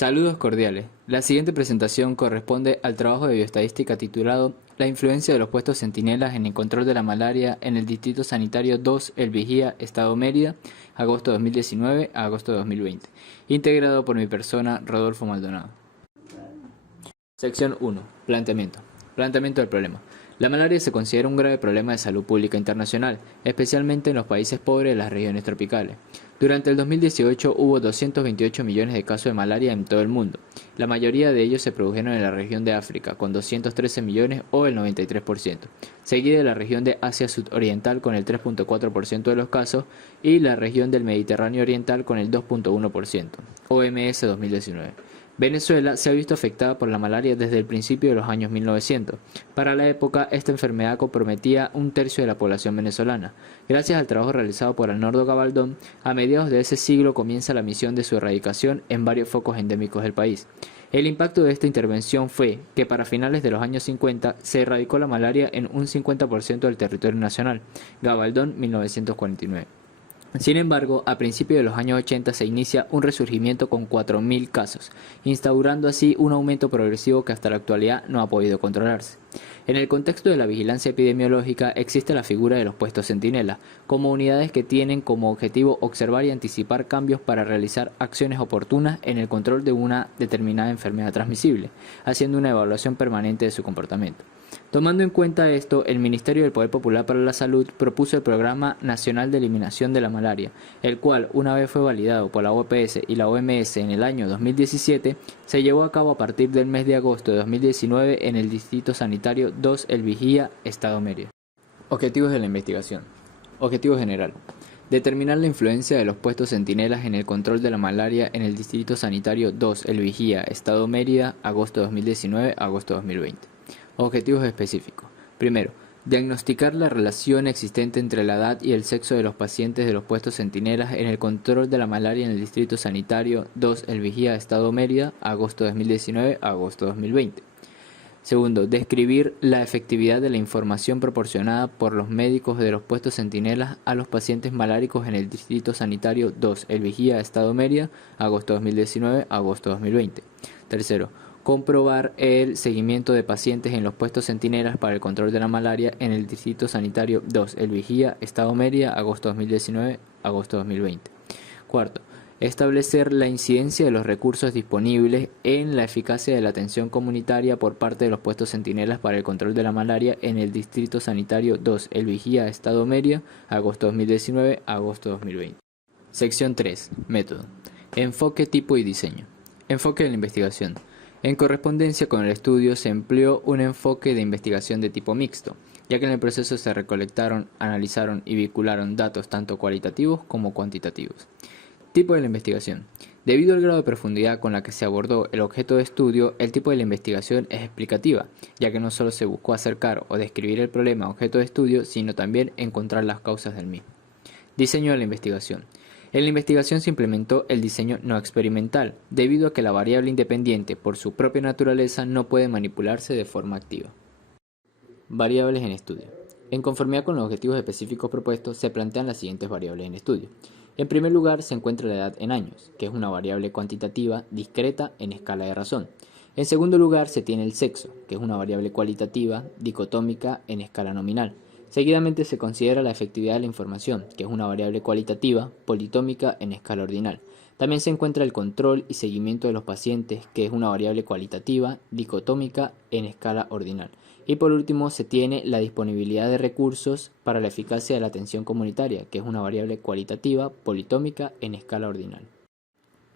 Saludos cordiales. La siguiente presentación corresponde al trabajo de bioestadística titulado La influencia de los puestos centinelas en el control de la malaria en el Distrito Sanitario 2 El Vigía, Estado Mérida, agosto 2019 a agosto 2020, integrado por mi persona, Rodolfo Maldonado. Sección 1. Planteamiento. Planteamiento del problema. La malaria se considera un grave problema de salud pública internacional, especialmente en los países pobres de las regiones tropicales. Durante el 2018 hubo 228 millones de casos de malaria en todo el mundo. La mayoría de ellos se produjeron en la región de África, con 213 millones o el 93%, seguida de la región de Asia Sudoriental con el 3.4% de los casos y la región del Mediterráneo Oriental con el 2.1%. OMS 2019. Venezuela se ha visto afectada por la malaria desde el principio de los años 1900. Para la época, esta enfermedad comprometía un tercio de la población venezolana. Gracias al trabajo realizado por Arnoldo Gabaldón, a mediados de ese siglo comienza la misión de su erradicación en varios focos endémicos del país. El impacto de esta intervención fue que para finales de los años 50 se erradicó la malaria en un 50% del territorio nacional. Gabaldón, 1949. Sin embargo, a principios de los años 80 se inicia un resurgimiento con 4.000 casos, instaurando así un aumento progresivo que hasta la actualidad no ha podido controlarse. En el contexto de la vigilancia epidemiológica existe la figura de los puestos centinela, como unidades que tienen como objetivo observar y anticipar cambios para realizar acciones oportunas en el control de una determinada enfermedad transmisible, haciendo una evaluación permanente de su comportamiento. Tomando en cuenta esto, el Ministerio del Poder Popular para la Salud propuso el Programa Nacional de Eliminación de la Malaria, el cual, una vez fue validado por la OPS y la OMS en el año 2017, se llevó a cabo a partir del mes de agosto de 2019 en el Distrito Sanitario 2 El Vigía, Estado Mérida. Objetivos de la investigación. Objetivo general. Determinar la influencia de los puestos centinelas en el control de la malaria en el Distrito Sanitario 2 El Vigía, Estado Mérida, agosto 2019 a agosto 2020. Objetivos específicos. Primero, diagnosticar la relación existente entre la edad y el sexo de los pacientes de los puestos centinelas en el control de la malaria en el Distrito Sanitario 2 El Vigía, Estado Mérida, agosto 2019 a agosto 2020. Segundo, describir la efectividad de la información proporcionada por los médicos de los puestos centinelas a los pacientes maláricos en el Distrito Sanitario 2 El Vigía, Estado Mérida, agosto 2019 a agosto 2020. Tercero, comprobar el seguimiento de pacientes en los puestos centinelas para el control de la malaria en el Distrito Sanitario 2 El Vigía, Estado Mérida, agosto 2019, agosto 2020. Cuarto, establecer la incidencia de los recursos disponibles en la eficacia de la atención comunitaria por parte de los puestos centinelas para el control de la malaria en el Distrito Sanitario 2 El Vigía, Estado Mérida, agosto 2019, agosto 2020. Sección 3. Método. Enfoque, tipo y diseño. Enfoque de la investigación. En correspondencia con el estudio se empleó un enfoque de investigación de tipo mixto, ya que en el proceso se recolectaron, analizaron y vincularon datos tanto cualitativos como cuantitativos. Tipo de la investigación. Debido al grado de profundidad con la que se abordó el objeto de estudio, el tipo de la investigación es explicativa, ya que no solo se buscó acercar o describir el problema objeto de estudio, sino también encontrar las causas del mismo. Diseño de la investigación. En la investigación se implementó el diseño no experimental, debido a que la variable independiente, por su propia naturaleza, no puede manipularse de forma activa. Variables en estudio. En conformidad con los objetivos específicos propuestos, se plantean las siguientes variables en estudio. En primer lugar, se encuentra la edad en años, que es una variable cuantitativa discreta en escala de razón. En segundo lugar, se tiene el sexo, que es una variable cualitativa dicotómica en escala nominal. Seguidamente se considera la efectividad de la información, que es una variable cualitativa politómica en escala ordinal. También se encuentra el control y seguimiento de los pacientes, que es una variable cualitativa dicotómica en escala ordinal. Y por último se tiene la disponibilidad de recursos para la eficacia de la atención comunitaria, que es una variable cualitativa politómica en escala ordinal.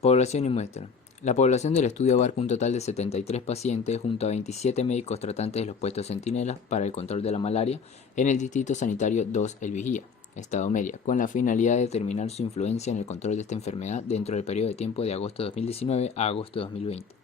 Población y muestra. La población del estudio abarca un total de 73 pacientes junto a 27 médicos tratantes de los puestos centinelas para el control de la malaria en el Distrito Sanitario 2 El Vigía, Estado Mérida, con la finalidad de determinar su influencia en el control de esta enfermedad dentro del periodo de tiempo de agosto de 2019 a agosto de 2020.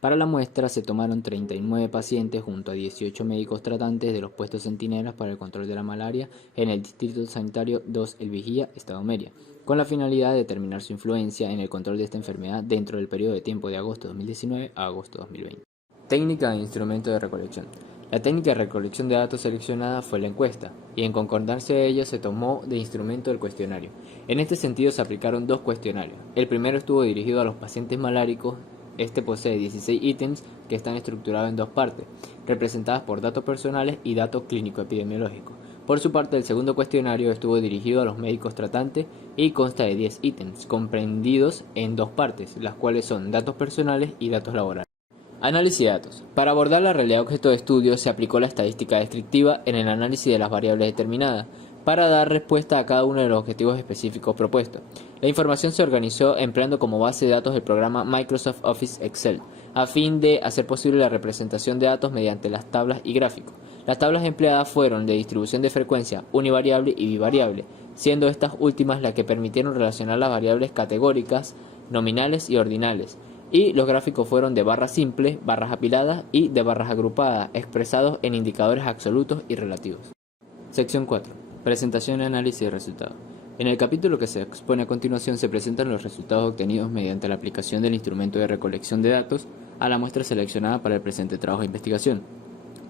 Para la muestra se tomaron 39 pacientes junto a 18 médicos tratantes de los puestos centinelas para el control de la malaria en el Distrito Sanitario 2 El Vigía, Estado Mérida, con la finalidad de determinar su influencia en el control de esta enfermedad dentro del periodo de tiempo de agosto de 2019 a agosto de 2020. Técnica e instrumento de recolección. La técnica de recolección de datos seleccionada fue la encuesta, y en concordancia de ella se tomó de instrumento el cuestionario. En este sentido se aplicaron dos cuestionarios. El primero estuvo dirigido a los pacientes maláricos Este posee 16 ítems que están estructurados en dos partes, representadas por datos personales y datos clínico-epidemiológicos. Por su parte, el segundo cuestionario estuvo dirigido a los médicos tratantes y consta de 10 ítems, comprendidos en dos partes, las cuales son datos personales y datos laborales. Análisis de datos. Para abordar la realidad objeto de estudio se aplicó la estadística descriptiva en el análisis de las variables determinadas, para dar respuesta a cada uno de los objetivos específicos propuestos. La información se organizó empleando como base de datos el programa Microsoft Office Excel, a fin de hacer posible la representación de datos mediante las tablas y gráficos. Las tablas empleadas fueron de distribución de frecuencia, univariable y bivariable, siendo estas últimas las que permitieron relacionar las variables categóricas, nominales y ordinales, y los gráficos fueron de barras simples, barras apiladas y de barras agrupadas, expresados en indicadores absolutos y relativos. Sección 4. Presentación y análisis de resultados. En el capítulo que se expone a continuación se presentan los resultados obtenidos mediante la aplicación del instrumento de recolección de datos a la muestra seleccionada para el presente trabajo de investigación.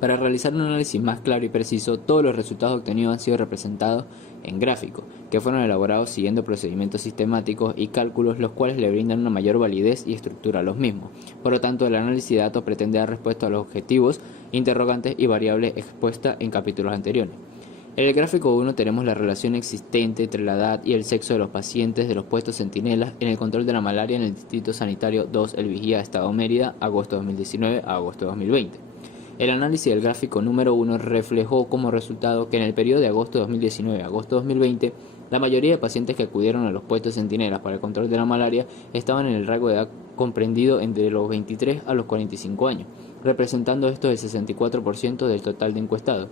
Para realizar un análisis más claro y preciso, todos los resultados obtenidos han sido representados en gráficos, que fueron elaborados siguiendo procedimientos sistemáticos y cálculos, los cuales le brindan una mayor validez y estructura a los mismos. Por lo tanto, el análisis de datos pretende dar respuesta a los objetivos, interrogantes y variables expuestas en capítulos anteriores. En el gráfico 1 tenemos la relación existente entre la edad y el sexo de los pacientes de los puestos centinelas en el control de la malaria en el Distrito Sanitario 2 El Vigía, Estado Mérida, agosto 2019 a agosto 2020. El análisis del gráfico número 1 reflejó como resultado que en el periodo de agosto 2019 a agosto 2020, la mayoría de pacientes que acudieron a los puestos centinelas para el control de la malaria estaban en el rango de edad comprendido entre los 23 a los 45 años, representando esto el 64% del total de encuestados,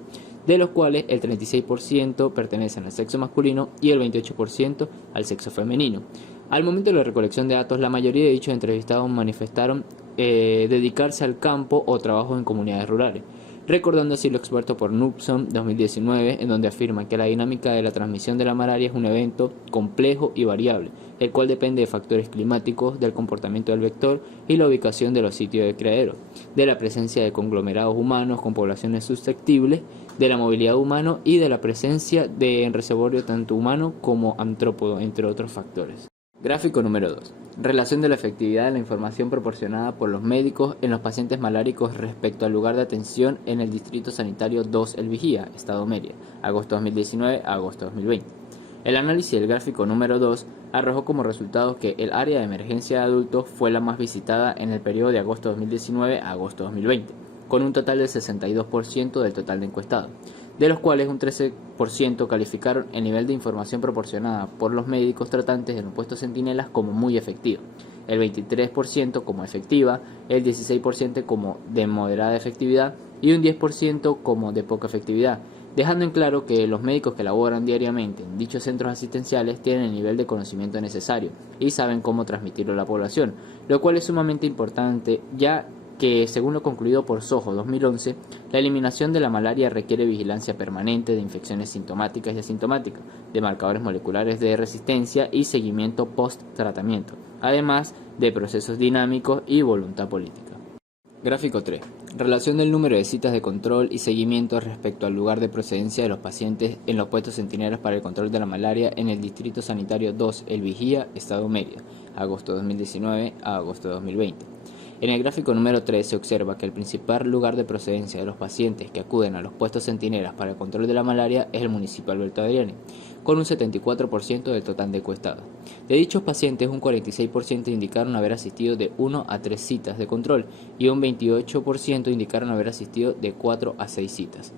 de los cuales el 36% pertenecen al sexo masculino y el 28% al sexo femenino. Al momento de la recolección de datos, la mayoría de dichos entrevistados manifestaron dedicarse al campo o trabajo en comunidades rurales, recordando así lo expuesto por Knudson 2019, en donde afirma que la dinámica de la transmisión de la malaria es un evento complejo y variable, el cual depende de factores climáticos, del comportamiento del vector y la ubicación de los sitios de criadero, de la presencia de conglomerados humanos con poblaciones susceptibles, de la movilidad humana y de la presencia de en reservorio tanto humano como antrópodo, entre otros factores. Gráfico número 2. Relación de la efectividad de la información proporcionada por los médicos en los pacientes maláricos respecto al lugar de atención en el Distrito Sanitario 2 El Vigía, Estado Mérida, agosto 2019 a agosto 2020. El análisis del gráfico número 2 arrojó como resultado que el área de emergencia de adultos fue la más visitada en el periodo de agosto 2019 a agosto 2020, con un total del 62% del total de encuestados, de los cuales un 13% calificaron el nivel de información proporcionada por los médicos tratantes en los puestos centinelas como muy efectiva, el 23% como efectiva, el 16% como de moderada efectividad y un 10% como de poca efectividad, dejando en claro que los médicos que laboran diariamente en dichos centros asistenciales tienen el nivel de conocimiento necesario y saben cómo transmitirlo a la población, lo cual es sumamente importante, ya que, según lo concluido por Sojo 2011, la eliminación de la malaria requiere vigilancia permanente de infecciones sintomáticas y asintomáticas, de marcadores moleculares de resistencia y seguimiento post-tratamiento, además de procesos dinámicos y voluntad política. Gráfico 3. Relación del número de citas de control y seguimiento respecto al lugar de procedencia de los pacientes en los puestos centinelas para el control de la malaria en el Distrito Sanitario 2 El Vigía, Estado Mérida, agosto 2019 a agosto 2020. En el gráfico número 3 se observa que el principal lugar de procedencia de los pacientes que acuden a los puestos centinelas para el control de la malaria es el municipio Alberto Adriani, con un 74% del total de encuestados. De dichos pacientes, un 46% indicaron haber asistido de 1 a 3 citas de control y un 28% indicaron haber asistido de 4 a 6 citas.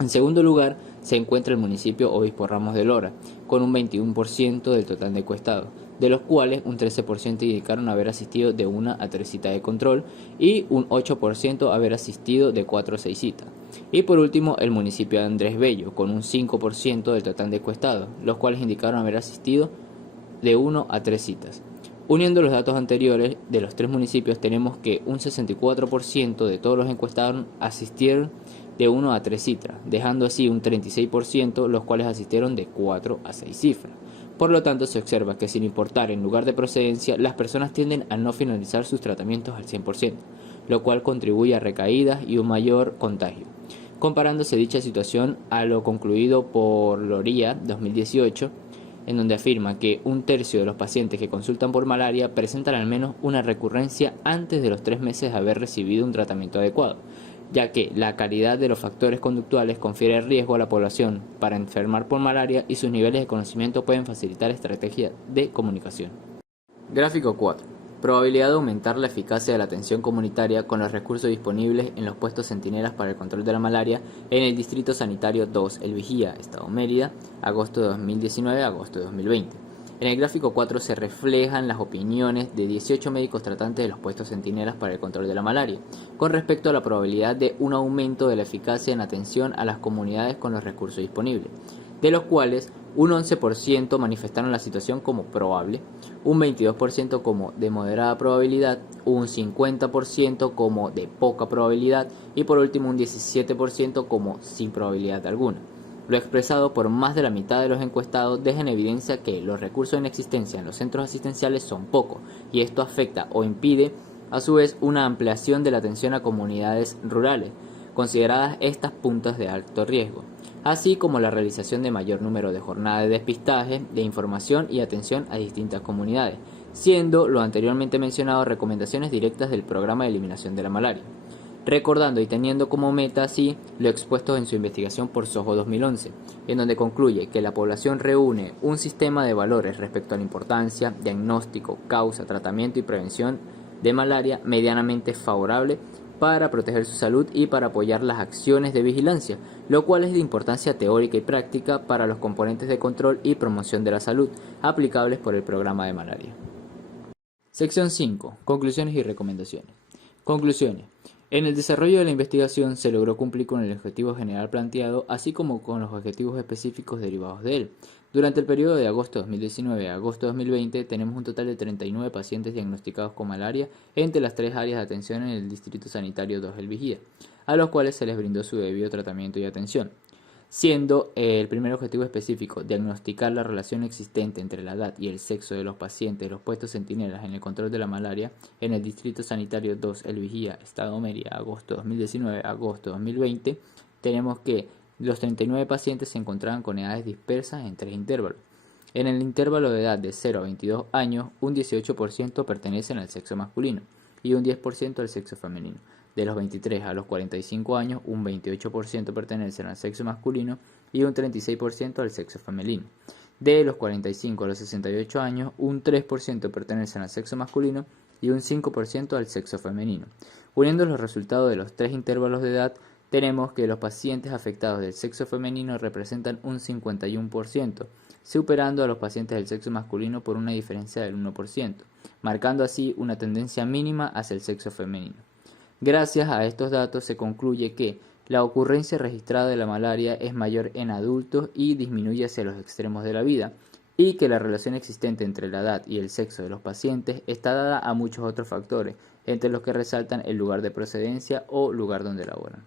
En segundo lugar, se encuentra el municipio Obispo Ramos de Lora, con un 21% del total de encuestados, de los cuales un 13% indicaron haber asistido de 1 a 3 citas de control y un 8% haber asistido de 4 a 6 citas. Y por último, el municipio de Andrés Bello, con un 5% del total de encuestados, los cuales indicaron haber asistido de 1 a 3 citas. Uniendo los datos anteriores de los tres municipios, tenemos que un 64% de todos los encuestados asistieron de 1 a 3 citas, dejando así un 36% los cuales asistieron de 4 a 6 cifras. Por lo tanto, se observa que sin importar el lugar de procedencia, las personas tienden a no finalizar sus tratamientos al 100%, lo cual contribuye a recaídas y un mayor contagio. Comparándose dicha situación a lo concluido por Loría 2018, en donde afirma que un tercio de los pacientes que consultan por malaria presentan al menos una recurrencia antes de los 3 meses de haber recibido un tratamiento adecuado, ya que la calidad de los factores conductuales confiere riesgo a la población para enfermar por malaria y sus niveles de conocimiento pueden facilitar estrategias de comunicación. Gráfico 4. Probabilidad de aumentar la eficacia de la atención comunitaria con los recursos disponibles en los puestos centinelas para el control de la malaria en el Distrito Sanitario 2 El Vigía, Estado Mérida, agosto de 2019 a agosto de 2020. En el gráfico 4 se reflejan las opiniones de 18 médicos tratantes de los puestos centinelas para el control de la malaria, con respecto a la probabilidad de un aumento de la eficacia en atención a las comunidades con los recursos disponibles, de los cuales un 11% manifestaron la situación como probable, un 22% como de moderada probabilidad, un 50% como de poca probabilidad y por último un 17% como sin probabilidad alguna. Lo expresado por más de la mitad de los encuestados deja en evidencia que los recursos en existencia en los centros asistenciales son pocos y esto afecta o impide a su vez una ampliación de la atención a comunidades rurales, consideradas estas puntas de alto riesgo, así como la realización de mayor número de jornadas de despistaje, de información y atención a distintas comunidades, siendo lo anteriormente mencionado recomendaciones directas del Programa de Eliminación de la Malaria. Recordando y teniendo como meta así lo expuesto en su investigación por SOHO 2011, en donde concluye que la población reúne un sistema de valores respecto a la importancia, diagnóstico, causa, tratamiento y prevención de malaria medianamente favorable para proteger su salud y para apoyar las acciones de vigilancia, lo cual es de importancia teórica y práctica para los componentes de control y promoción de la salud aplicables por el programa de malaria. Sección 5. Conclusiones y recomendaciones. Conclusiones. En el desarrollo de la investigación se logró cumplir con el objetivo general planteado, así como con los objetivos específicos derivados de él. Durante el periodo de agosto de 2019 a agosto de 2020 tenemos un total de 39 pacientes diagnosticados con malaria entre las 3 áreas de atención en el Distrito Sanitario 2 El Vigía, a los cuales se les brindó su debido tratamiento y atención, siendo el primer objetivo específico diagnosticar la relación existente entre la edad y el sexo de los pacientes de los puestos centinelas en el control de la malaria en el Distrito Sanitario 2 El Vigía, Estado Mérida, agosto 2019 agosto 2020, tenemos que los 39 pacientes se encontraban con edades dispersas en 3 intervalos. En el intervalo de edad de 0 a 22 años, un 18% pertenecen al sexo masculino y un 10% al sexo femenino. De los 23 a los 45 años, un 28% pertenecen al sexo masculino y un 36% al sexo femenino. De los 45 a los 68 años, un 3% pertenecen al sexo masculino y un 5% al sexo femenino. Uniendo los resultados de los 3 intervalos de edad, tenemos que los pacientes afectados del sexo femenino representan un 51%, superando a los pacientes del sexo masculino por una diferencia del 1%, marcando así una tendencia mínima hacia el sexo femenino. Gracias a estos datos se concluye que la ocurrencia registrada de la malaria es mayor en adultos y disminuye hacia los extremos de la vida, y que la relación existente entre la edad y el sexo de los pacientes está dada a muchos otros factores, entre los que resaltan el lugar de procedencia o lugar donde laboran.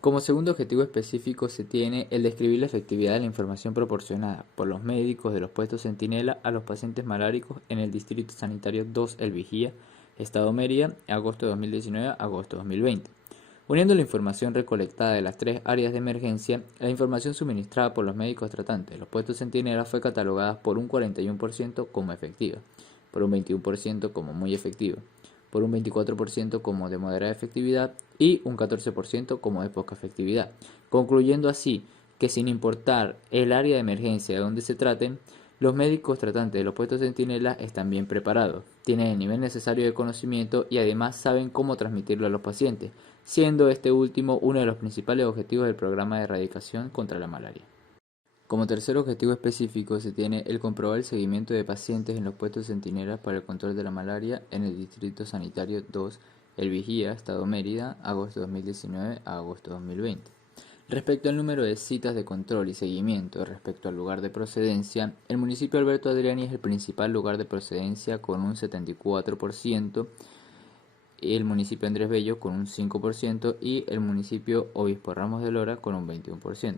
Como segundo objetivo específico se tiene el describir la efectividad de la información proporcionada por los médicos de los puestos centinela a los pacientes maláricos en el Distrito Sanitario 2 El Vigía, Estado Mérida, agosto de 2019 a agosto de 2020. Uniendo la información recolectada de las 3 áreas de emergencia, la información suministrada por los médicos tratantes de los puestos centinela fue catalogada por un 41% como efectiva, por un 21% como muy efectiva, por un 24% como de moderada efectividad y un 14% como de poca efectividad, concluyendo así que sin importar el área de emergencia de donde se traten, los médicos tratantes de los puestos centinela están bien preparados, tienen el nivel necesario de conocimiento y además saben cómo transmitirlo a los pacientes, siendo este último uno de los principales objetivos del programa de erradicación contra la malaria. Como tercer objetivo específico se tiene el comprobar el seguimiento de pacientes en los puestos centinelas para el control de la malaria en el Distrito Sanitario 2 El Vigía, Estado Mérida, agosto de 2019 a agosto de 2020. Respecto al número de citas de control y seguimiento respecto al lugar de procedencia, el municipio Alberto Adriani es el principal lugar de procedencia con un 74%, el municipio Andrés Bello con un 5% y el municipio Obispo Ramos de Lora con un 21%.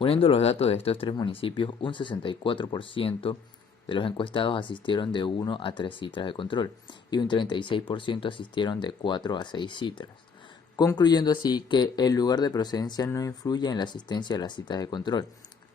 Uniendo los datos de estos 3 municipios, un 64% de los encuestados asistieron de 1 a 3 citas de control y un 36% asistieron de 4 a 6 citas, concluyendo así que el lugar de procedencia no influye en la asistencia a las citas de control,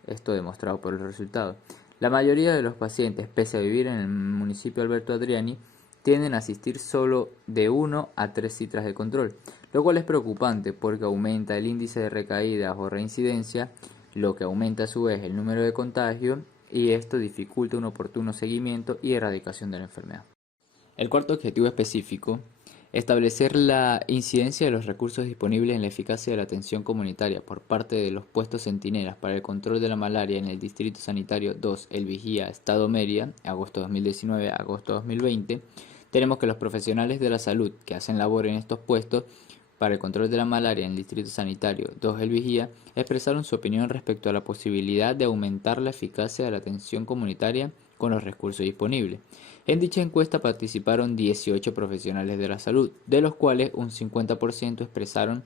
esto demostrado por el resultado. La mayoría de los pacientes, pese a vivir en el municipio Alberto Adriani, tienden a asistir solo de 1 a 3 citas de control, lo cual es preocupante porque aumenta el índice de recaídas o reincidencia, lo que aumenta a su vez el número de contagios y esto dificulta un oportuno seguimiento y erradicación de la enfermedad. El cuarto objetivo específico, establecer la incidencia de los recursos disponibles en la eficacia de la atención comunitaria por parte de los puestos centinelas para el control de la malaria en el Distrito Sanitario 2, El Vigía, Estado Mérida, agosto 2019 agosto 2020. Tenemos que los profesionales de la salud que hacen labor en estos puestos para el control de la malaria en el Distrito Sanitario 2 El Vigía expresaron su opinión respecto a la posibilidad de aumentar la eficacia de la atención comunitaria con los recursos disponibles. En dicha encuesta participaron 18 profesionales de la salud, de los cuales un 50% expresaron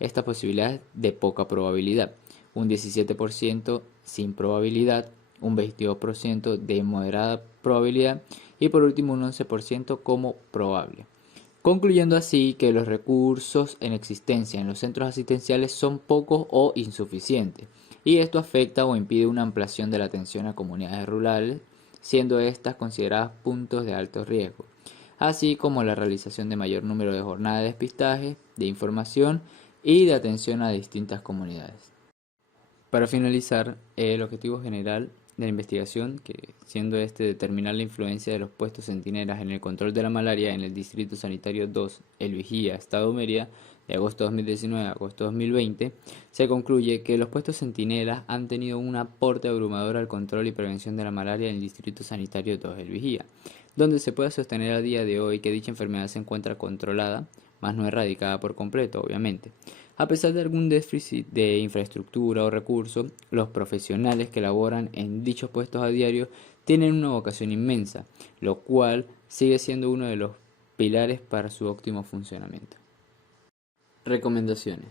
estas posibilidades de poca probabilidad, un 17% sin probabilidad, un 22% de moderada probabilidad y por último un 11% como probable. Concluyendo así que los recursos en existencia en los centros asistenciales son pocos o insuficientes, y esto afecta o impide una ampliación de la atención a comunidades rurales, siendo estas consideradas puntos de alto riesgo, así como la realización de mayor número de jornadas de despistaje, de información y de atención a distintas comunidades. Para finalizar, el objetivo general de la investigación, que siendo determinar la influencia de los puestos centinelas en el control de la malaria en el Distrito Sanitario 2, El Vigía, Estado Mérida, de agosto 2019 a agosto 2020, se concluye que los puestos centinelas han tenido un aporte abrumador al control y prevención de la malaria en el Distrito Sanitario 2, El Vigía, donde se puede sostener a día de hoy que dicha enfermedad se encuentra controlada, más no erradicada por completo, obviamente. A pesar de algún déficit de infraestructura o recursos, los profesionales que laboran en dichos puestos a diario tienen una vocación inmensa, lo cual sigue siendo uno de los pilares para su óptimo funcionamiento. Recomendaciones.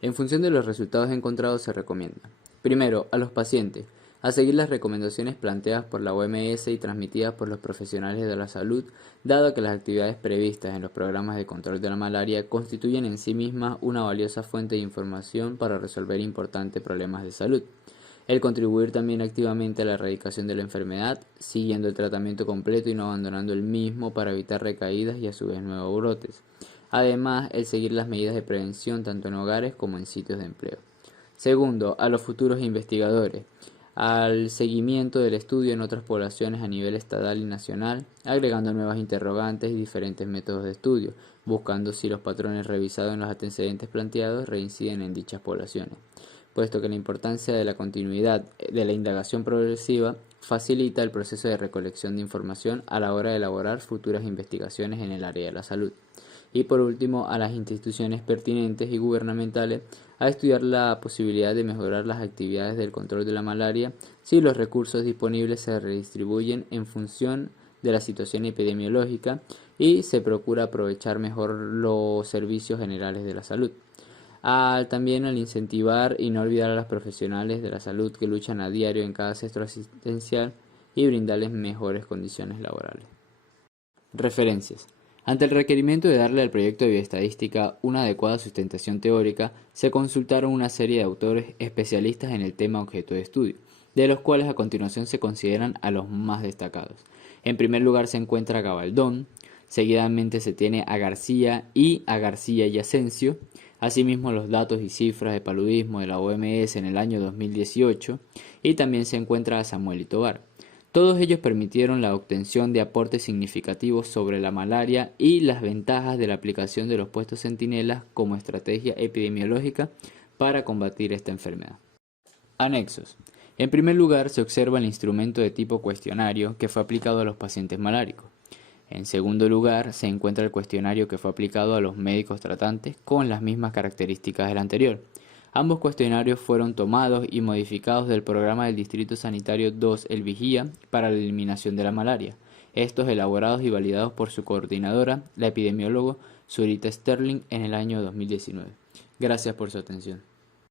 En función de los resultados encontrados se recomienda: primero, a los pacientes, a seguir las recomendaciones planteadas por la OMS y transmitidas por los profesionales de la salud, dado que las actividades previstas en los programas de control de la malaria constituyen en sí mismas una valiosa fuente de información para resolver importantes problemas de salud. El contribuir también activamente a la erradicación de la enfermedad, siguiendo el tratamiento completo y no abandonando el mismo para evitar recaídas y a su vez nuevos brotes. Además, el seguir las medidas de prevención tanto en hogares como en sitios de empleo. Segundo, a los futuros investigadores, al seguimiento del estudio en otras poblaciones a nivel estatal y nacional, agregando nuevas interrogantes y diferentes métodos de estudio, buscando si los patrones revisados en los antecedentes planteados reinciden en dichas poblaciones, puesto que la importancia de la continuidad de la indagación progresiva facilita el proceso de recolección de información a la hora de elaborar futuras investigaciones en el área de la salud. Y por último, a las instituciones pertinentes y gubernamentales a estudiar la posibilidad de mejorar las actividades del control de la malaria si los recursos disponibles se redistribuyen en función de la situación epidemiológica y se procura aprovechar mejor los servicios generales de la salud. También al incentivar y no olvidar a los profesionales de la salud que luchan a diario en cada centro asistencial y brindarles mejores condiciones laborales. Referencias. Ante el requerimiento de darle al proyecto de bioestadística una adecuada sustentación teórica, se consultaron una serie de autores especialistas en el tema objeto de estudio, de los cuales a continuación se consideran a los más destacados. En primer lugar se encuentra Gabaldón, seguidamente se tiene a García y Asensio, asimismo los datos y cifras de paludismo de la OMS en el año 2018, y también se encuentra a Samuel y Tobar. Todos ellos permitieron la obtención de aportes significativos sobre la malaria y las ventajas de la aplicación de los puestos centinelas como estrategia epidemiológica para combatir esta enfermedad. Anexos. En primer lugar, se observa el instrumento de tipo cuestionario que fue aplicado a los pacientes maláricos. En segundo lugar, se encuentra el cuestionario que fue aplicado a los médicos tratantes con las mismas características del anterior. Ambos cuestionarios fueron tomados y modificados del programa del Distrito Sanitario 2 El Vigía para la eliminación de la malaria, estos elaborados y validados por su coordinadora, la epidemióloga Zurita Sterling, en el año 2019. Gracias por su atención.